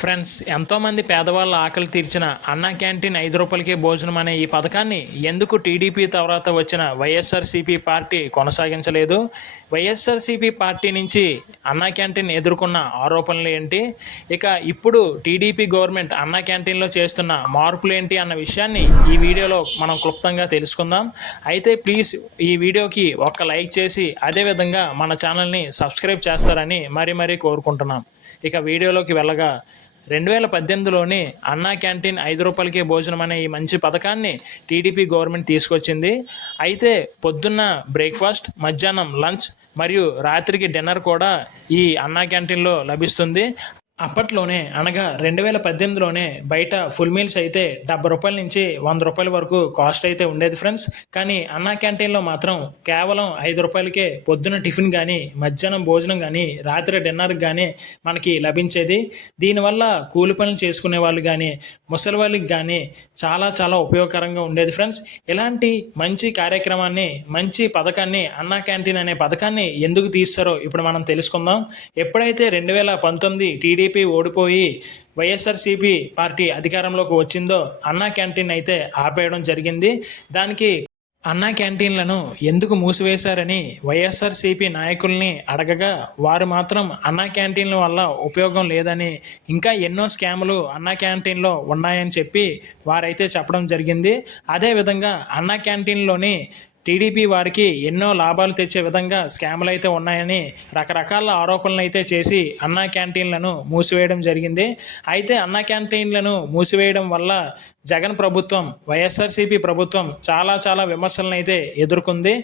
Friends, ఎంతోమంది పేదవాళ్ళ ఆకలి తీర్చిన అన్నా క్యాంటీన్ 5 రూపాయలకే భోజనం అనే ఈ పథకాన్ని ఎందుకు టీడీపీ తర్వాత వచ్చిన వైఎస్ఆర్సీపీ పార్టీ కొనసాగించలేదు? వైఎస్ఆర్సీపీ పార్టీ నుంచి అన్నా క్యాంటీన్ ఎదుర్కొన్న ఆరోపణలు ఏంటి? ఇక ఇప్పుడు టీడీపీ గవర్నమెంట్ అన్నా క్యాంటీన్లో చేస్తున్న మార్పులు ఏంటి అన్న విషయాన్ని ఈ వీడియోలో మనం క్లుప్తంగా తెలుసుకుందాం. అయితే ప్లీజ్ ఈ వీడియోకి ఒక్క లైక్ చేసి అదేవిధంగా మన ఛానల్ని సబ్స్క్రైబ్ చేస్తారని మరీ కోరుకుంటున్నాం. ఇక వీడియోలోకి వెళ్ళగా 2018లోనే అన్నా క్యాంటీన్ 5 రూపాయలకే భోజనం అనే ఈ మంచి పథకాన్ని టీడీపీ గవర్నమెంట్ తీసుకొచ్చింది. అయితే పొద్దున్న బ్రేక్ఫాస్ట్, మధ్యాహ్నం లంచ్ మరియు రాత్రికి డిన్నర్ కూడా ఈ అన్నా క్యాంటీన్లో లభిస్తుంది. అప్పట్లోనే అనగా 2018లోనే బయట ఫుల్ మీల్స్ అయితే 70 రూపాయల నుంచి 100 రూపాయల వరకు కాస్ట్ అయితే ఉండేది ఫ్రెండ్స్. కానీ అన్నా క్యాంటీన్లో మాత్రం కేవలం 5 రూపాయలకే పొద్దున టిఫిన్ కానీ, మధ్యాహ్నం భోజనం కానీ, రాత్రి డిన్నర్కి కానీ మనకి లభించేది. దీనివల్ల కూలి పనులు చేసుకునే వాళ్ళు కానీ, ముసలి వాళ్ళకి కానీ చాలా ఉపయోగకరంగా ఉండేది ఫ్రెండ్స్. ఇలాంటి మంచి కార్యక్రమాన్ని, మంచి పథకాన్ని, అన్నా క్యాంటీన్ అనే పథకాన్ని ఎందుకు తీస్తారో ఇప్పుడు మనం తెలుసుకుందాం. ఎప్పుడైతే 2019 టీడీపీ ఓడిపోయి వైఎస్ఆర్సీపీ పార్టీ అధికారంలోకి వచ్చిందో అన్నా క్యాంటీన్ అయితే ఆపేయడం జరిగింది. దానికి అన్నా క్యాంటీన్లను ఎందుకు మూసివేశారని వైఎస్ఆర్సీపీ నాయకుల్ని అడగగా వారు మాత్రం అన్నా క్యాంటీన్ల వల్ల ఉపయోగం లేదని, ఇంకా ఎన్నో స్కాములు అన్నా క్యాంటీన్లో ఉన్నాయని చెప్పి వారైతే చెప్పడం జరిగింది. అదేవిధంగా అన్నా క్యాంటీన్లోని టీడీపీ వారికి ఎన్నో లాభాలు తెచ్చే విధంగా స్కాములు అయితే ఉన్నాయని రకరకాల ఆరోపణలు అయితే చేసి అన్నా క్యాంటీన్లను మూసివేయడం జరిగింది. అయితే అన్నా క్యాంటీన్లను మూసివేయడం వల్ల జగన్ ప్రభుత్వం, వైఎస్ఆర్సీపీ ప్రభుత్వం చాలా విమర్శలను అయితే ఎదుర్కొంది.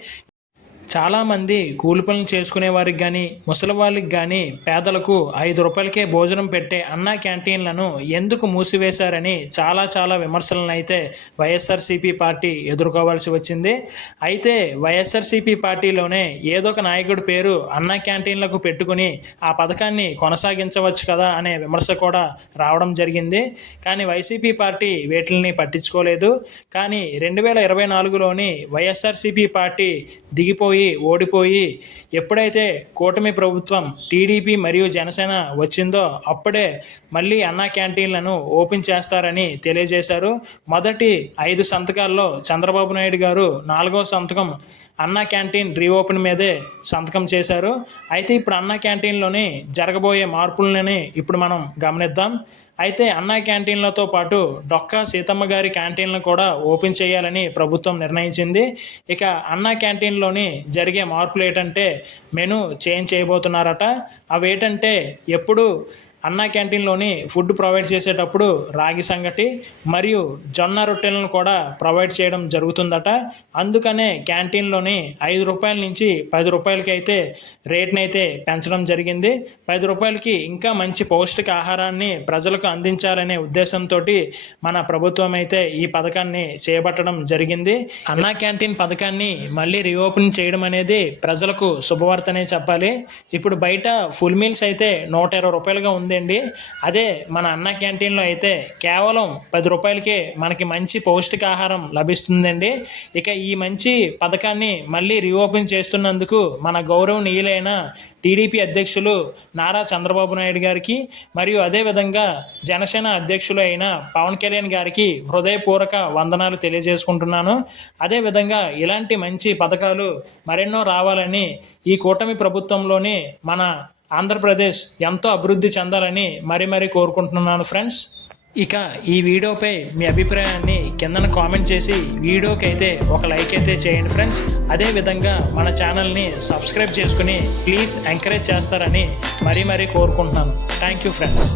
చాలామంది కూలి పనులు చేసుకునే వారికి కానీ, ముసలి వాళ్ళకి కానీ, పేదలకు 5 రూపాయలకే భోజనం పెట్టే అన్నా క్యాంటీన్లను ఎందుకు మూసివేశారని చాలా విమర్శలను అయితే వైఎస్ఆర్సీపీ పార్టీ ఎదుర్కోవాల్సి వచ్చింది. అయితే వైఎస్ఆర్సీపీ పార్టీలోనే ఏదో ఒక నాయకుడి పేరు అన్నా క్యాంటీన్లకు పెట్టుకుని ఆ పథకాన్ని కొనసాగించవచ్చు కదా అనే విమర్శ కూడా రావడం జరిగింది. కానీ వైసీపీ పార్టీ వీటిని పట్టించుకోలేదు. కానీ 2024లోని వైఎస్ఆర్సీపీ పార్టీ ఓడిపోయి ఎప్పుడైతే కూటమి ప్రభుత్వం టీడీపీ మరియు జనసేన వచ్చిందో అప్పుడే మళ్ళీ అన్నా క్యాంటీన్లను ఓపెన్ చేస్తారని తెలియజేశారు. మొదటి 5 సంతకాల్లో చంద్రబాబు నాయుడు గారు 4వ సంతకం అన్నా క్యాంటీన్ రీఓపెన్ మీదే సంతకం చేశారు. అయితే ఇప్పుడు అన్నా క్యాంటీన్లోని జరగబోయే మార్పులని ఇప్పుడు మనం గమనిద్దాం. అయితే అన్నా క్యాంటీన్లతో పాటు డొక్కా సీతమ్మ గారి క్యాంటీన్లను కూడా ఓపెన్ చేయాలని ప్రభుత్వం నిర్ణయించింది. ఇక అన్నా క్యాంటీన్లోని జరిగే మార్పులు ఏంటంటే మెనూ చేంజ్ చేయబోతున్నారట. అవి ఏంటంటే ఎప్పుడు అన్నా క్యాంటీన్లోని ఫుడ్ ప్రొవైడ్ చేసేటప్పుడు రాగి సంగటి మరియు జొన్న రొట్టెలను కూడా ప్రొవైడ్ చేయడం జరుగుతుందట. అందుకనే క్యాంటీన్లోని 5 రూపాయల నుంచి 10 రూపాయలకి అయితే రేట్ని అయితే పెంచడం జరిగింది. 10 రూపాయలకి ఇంకా మంచి పౌష్టిక ఆహారాన్ని ప్రజలకు అందించాలనే ఉద్దేశంతో మన ప్రభుత్వం అయితే ఈ పథకాన్ని చేపట్టడం జరిగింది. అన్నా క్యాంటీన్ పథకాన్ని మళ్ళీ రీఓపెన్ చేయడం అనేది ప్రజలకు శుభవార్తనే చెప్పాలి. ఇప్పుడు బయట ఫుల్ మీల్స్ అయితే 120 రూపాయలుగా ఉంది. అదే మన అన్నా క్యాంటీన్లో అయితే కేవలం 10 రూపాయలకే మనకి మంచి పౌష్టికాహారం లభిస్తుందండి. ఇక ఈ మంచి పథకాన్ని మళ్ళీ రీఓపెన్ చేస్తున్నందుకు మన గౌరవనీయులైన టీడీపీ అధ్యక్షులు నారా చంద్రబాబు నాయుడు గారికి మరియు అదేవిధంగా జనసేన అధ్యక్షులు అయిన పవన్ కళ్యాణ్ గారికి హృదయపూర్వక వందనాలు తెలియజేసుకుంటున్నాను. అదేవిధంగా ఇలాంటి మంచి పథకాలు మరెన్నో రావాలని ఈ కూటమి ప్రభుత్వంలోని మన ఆంధ్రప్రదేశ్ ఎంతో అభివృద్ధి చెందాలని మరీ కోరుకుంటున్నాను ఫ్రెండ్స్. ఇక ఈ వీడియోపై మీ అభిప్రాయాన్ని కిందన కామెంట్ చేసి వీడియోకి అయితే ఒక లైక్ అయితే చేయండి ఫ్రెండ్స్. అదేవిధంగా మన ఛానల్ని సబ్స్క్రైబ్ చేసుకుని ప్లీజ్ ఎంకరేజ్ చేస్తారని మరీ కోరుకుంటున్నాను. Thank you friends.